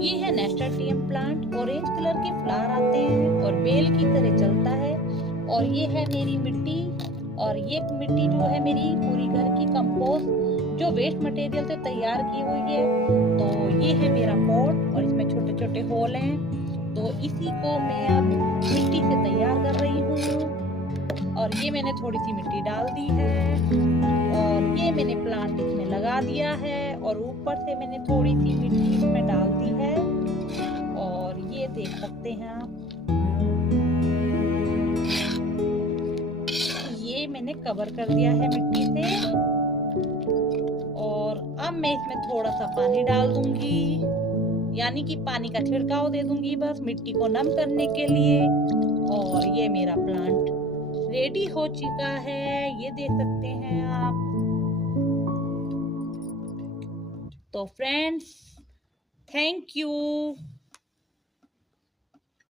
ये है नेस्टरटियम plant. Orange colour के फ्लावर आते हैं और बेल की तरह चलता है। और ये है मेरी मिट्टी। और ये मिट्टी जो है मेरी पूरी घर की कंपोस्ट जो वेस्ट मटेरियल से तैयार की हुई है। तो ये है मेरा पॉट और इसमें छोटे छोटे होल हैं। तो इसी को मैं अब मिट्टी से तैयार कर रही हूँ। और ये मैंने थोड़ी सी मिट्टी डाल दी है और ये मैंने प्लांट इसमें लगा दिया है और ऊपर से मैंने थोड़ी सी मिट्टी इसमें डाल दी है। और ये देख सकते हैं आप, ये मैंने कवर कर दिया है मिट्टी से। और अब मैं इसमें थोड़ा सा पानी डाल दूंगी, यानी कि पानी का छिड़काव दे दूंगी बस मिट्टी को नम करने के लिए। और ये मेरा प्लांट रेडी हो चुका है, ये देख सकते हैं आप। तो फ्रेंड्स, थैंक यू।